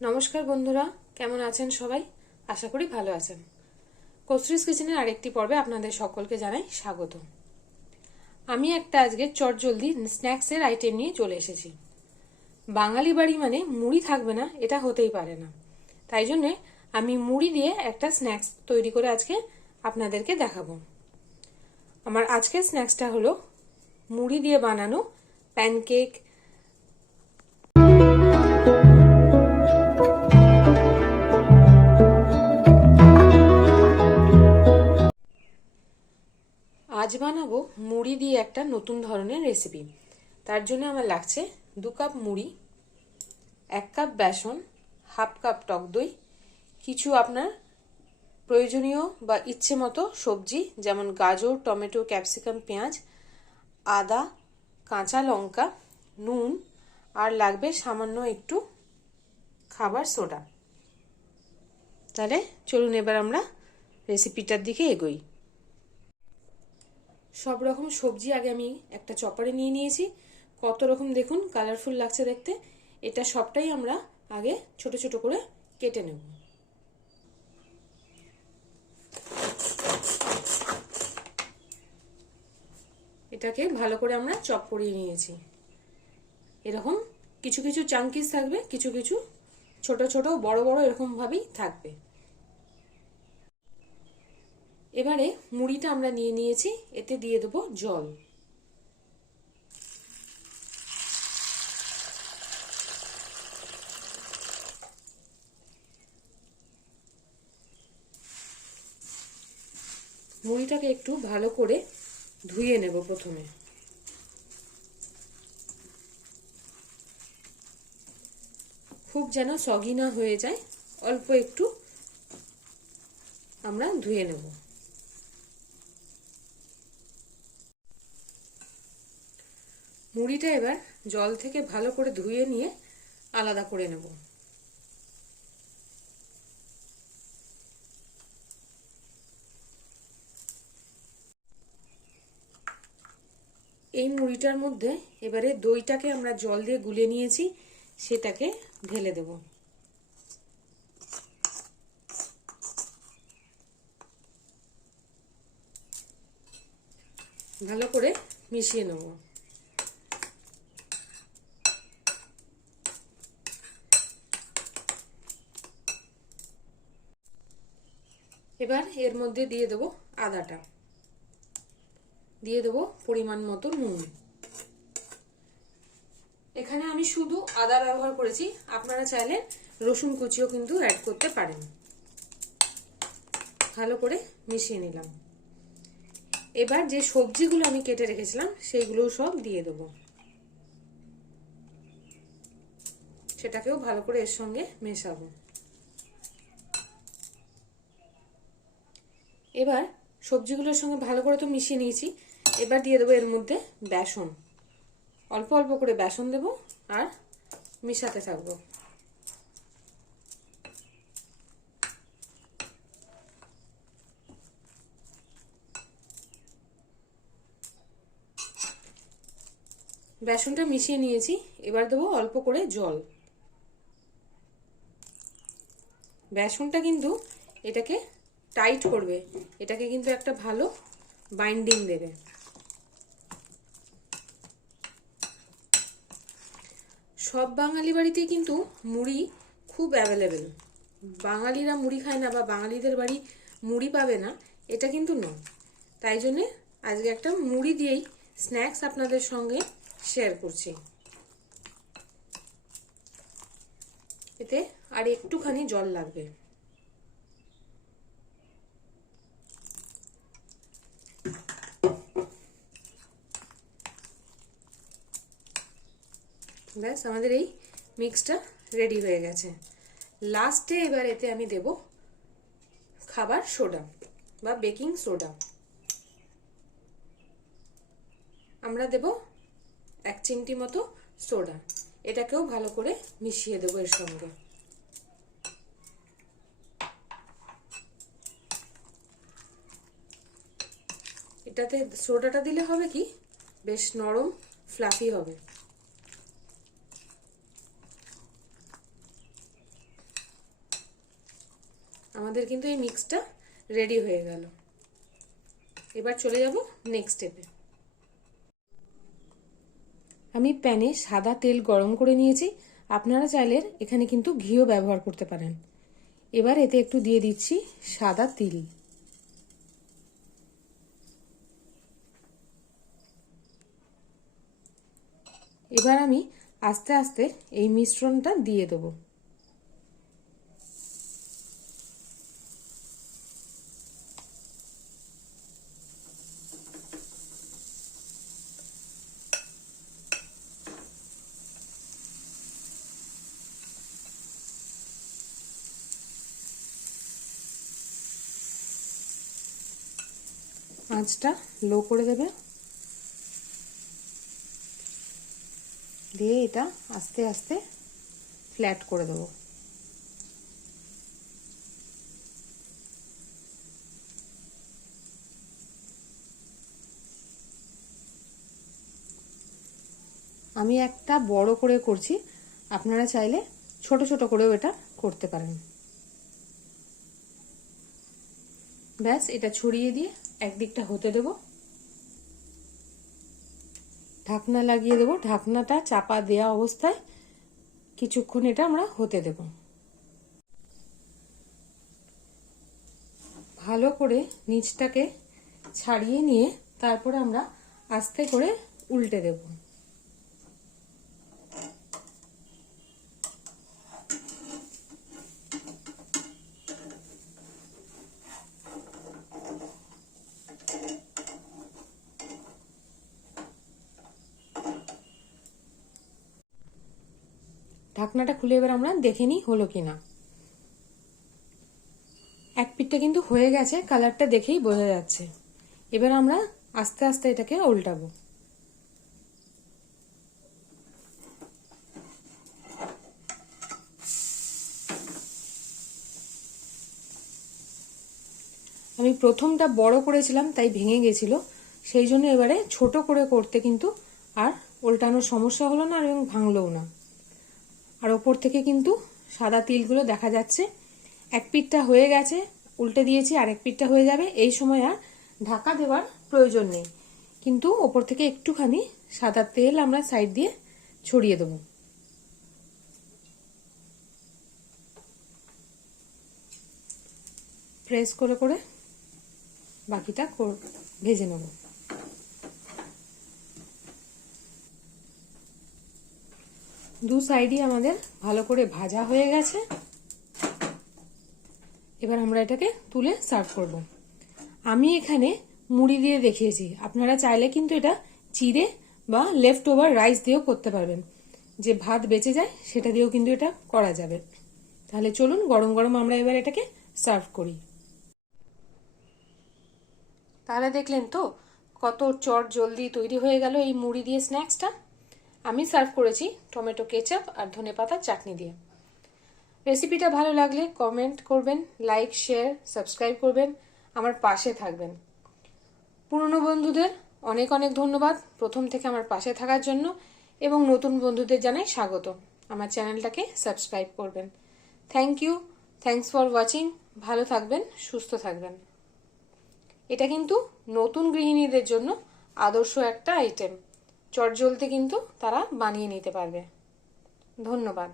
নমস্কার বন্ধুরা, কেমন আছেন সবাই? আশা করি ভালো আছেন। কচুরিস কিচেনের আরেকটি পর্বে আপনাদের সকলকে জানাই স্বাগত। আমি একটা আজকে চটজলদি স্ন্যাক্সের আইটেম নিয়ে চলে এসেছি। বাঙালি বাড়ি মানে মুড়ি থাকবে না, এটা হতেই পারে না। তাই জন্যে আমি মুড়ি দিয়ে একটা স্ন্যাক্স তৈরি করে আজকে আপনাদেরকে দেখাবো। আমার আজকের স্ন্যাক্সটা হলো মুড়ি দিয়ে বানানো প্যানকেক। আজ বানাবো মুড়ি দিয়ে একটা নতুন ধরনের রেসিপি। তার জন্য আমার লাগছে 2 কাপ মুড়ি, 1 কাপ বেসন, হাফ কাপ টক দই, কিছু আপনার প্রয়োজনীয় বা ইচ্ছে মতো সবজি যেমন গাজর, টমেটো, ক্যাপসিকাম, পেঁয়াজ, আদা, কাঁচা লঙ্কা, নুন, আর লাগবে সামান্য একটু খাবার সোডা। তাহলে চলুন এবার আমরা রেসিপিটার দিকে এগোই। সব রকম সবজি আগে আমি একটা চপারে নিয়ে নিয়েছি। কত রকম দেখুন, কালারফুল লাগছে দেখতে। এটা সবটাই আমরা আগে ছোট ছোট করে কেটে নেব। এটাকে ভালো করে আমরা চপ করে নিয়েছি। এরকম কিছু কিছু চাঙ্কিস থাকবে, কিছু কিছু ছোট ছোট বড় বড় এরকম ভাবেই থাকবে। এবারে মুড়িটা আমরা নিয়ে নিয়েছি, এতে দিয়ে দেবো জল। মুড়িটাকে একটু ভালো করে ধুয়ে নেব প্রথমে। খুব যেন সগি না হয়ে যায়, অল্প একটু আমরা ধুয়ে নেব। মুড়িটা এবার জল থেকে ভালো করে ধুয়ে নিয়ে আলাদা করে নেব। এই মুড়িটার মধ্যে এবারে দইটাকে আমরা জল দিয়ে গুলিয়ে নিয়েছি, সেটাকে ঢেলে দেব। ভালো করে মিশিয়ে নেব। এবার এর মধ্যে দিয়ে দেব আদাটা, দিয়ে দেব পরিমাণ মতো নুন। এখানে আমি শুধু আদা ব্যবহার করেছি, আপনারা চাইলে রসুন কুচিও কিন্তু অ্যাড করতে পারেন। ভালো করে মিশিয়ে নিলাম। এবার যে সবজিগুলো আমি কেটে রেখেছিলাম সেইগুলো সব দিয়ে দেব। সেটাকেও ভালো করে এর সঙ্গে মেশাবো। এবার সবজিগুলোর সঙ্গে ভালো করে তো মিশিয়ে নিয়েছি। এবার দিয়ে দেবো এর মধ্যে বেসন। অল্প অল্প করে বেসন দেব আর মিশাতে থাকবো। বেসনটা মিশিয়ে নিয়েছি, এবার দেবো অল্প করে জল। বেসনটা কিন্তু এটাকে টাইট করবে, এটাকে কিন্তু একটা ভালো বাইন্ডিং দেবে। সব বাঙালি বাড়িতেই কিন্তু মুড়ি খুব অ্যাভেলেবেল। বাঙালিরা মুড়ি খায় না বা বাঙালিদের বাড়ি মুড়ি পাবে না, এটা কিন্তু নয়। তাই জন্যে আজকে একটা মুড়ি দিয়েই স্ন্যাক্স আপনাদের সঙ্গে শেয়ার করছি। এতে আর একটুখানি জল লাগবে। ব্যাস, আমাদের এই মিক্সটা রেডি হয়ে গেছে। লাস্টে এবার এতে আমি দেব খাবার সোডা বা বেকিং সোডা। আমরা দেব 1 চিমটি মতো সোডা। এটাকেও ভালো করে মিশিয়ে দেবো এর সঙ্গে। এটাতে সোডাটা দিলে হবে কি, বেশ নরম ফ্লাফি হবে। আমাদের কিন্তু এই মিক্সটা রেডি হয়ে গেল। এবার চলে যাব নেক্সট স্টেপে। আমি প্যানে সাদা তেল গরম করে নিয়েছি, আপনারা চাইলে এখানে কিন্তু ঘিও ব্যবহার করতে পারেন। এবার এতে একটু দিয়ে দিচ্ছি সাদা তিল। এবার আমি আস্তে আস্তে এই মিশ্রণটা দিয়ে দেবো। আঁচটা লো করে দেবে, দিয়ে এটা আস্তে আস্তে ফ্ল্যাট করে দেবো। আমি একটা বড় করে করছি, আপনারা চাইলে ছোট ছোট করেও এটা করতে পারেন। ব্যাস, এটা ছড়িয়ে দিয়ে একদিকটা হতে দেব, ঢাকনা লাগিয়ে দেব। ঢাকনাটা চাপা দেওয়া অবস্থায় কিছুক্ষণ এটা আমরা হতে দেব। ভালো করে নিচটাকে ছাড়িয়ে নিয়ে তারপরে আমরা আস্তে করে উল্টে দেব। ঢাকনাটা খুলে এবার আমরা দেখে নিই হলো কিনা। এক পিঠটা কিন্তু হয়ে গেছে, কালারটা দেখেই বোঝা যাচ্ছে। এবার আমরা আস্তে আস্তে এটাকে উল্টাবো। আমি প্রথমটা বড় করেছিলাম তাই ভেঙে গেছিল, সেই জন্য এবারে ছোট করে করতে কিন্তু আর উল্টানোর সমস্যা হলো না এবং ভাঙলোও না। আর ওপর থেকে কিন্তু সাদা তিলগুলো দেখা যাচ্ছে। এক পিঠটা হয়ে গেছে, উল্টে দিয়েছি, আর এক পিঠটা হয়ে যাবে। এই সময় আর ঢাকা দেওয়ার প্রয়োজন নেই, কিন্তু ওপর থেকে একটুখানি সাদা তেল আমরা সাইড দিয়ে ছড়িয়ে দেবো। প্রেস করে করে বাকিটা ভেজে নেব। দু সাইডই আমাদের ভালো করে ভাজা হয়ে গেছে। এবার আমরা এটাকে তুলে সার্ভ করব। আমি এখানে মুড়ি দিয়ে দেখিয়েছি, আপনারা চাইলে কিন্তু এটা চিড়ে বা লেফট ওভার রাইস দিয়েও করতে পারবেন। যে ভাত বেঁচে যায় সেটা দিয়েও কিন্তু এটা করা যাবে। তাহলে চলুন গরম গরম আমরা এবার এটাকে সার্ভ করি। তাহলে দেখলেন তো কত চট জলদি তৈরি হয়ে গেল এই মুড়ি দিয়ে স্ন্যাক্সটা। আমি সার্ভ করেছি টমেটো কেচাপ আর ধনেপাতার চাটনি দিয়ে। রেসিপিটা ভালো লাগলে কমেন্ট করবেন, লাইক শেয়ার সাবস্ক্রাইব করবেন, আমার পাশে থাকবেন। পুরনো বন্ধুদের অনেক অনেক ধন্যবাদ প্রথম থেকে আমার পাশে থাকার জন্য, এবং নতুন বন্ধুদের জানাই স্বাগত। আমার চ্যানেলটাকে সাবস্ক্রাইব করবেন। Thank you, thanks for watching. ভালো থাকবেন, সুস্থ থাকবেন। এটা কিন্তু নতুন গৃহিণীদের জন্য আদর্শ একটা আইটেম, চটজলদি কিন্তু তারা বানিয়ে নিতে পারবে। ধন্যবাদ।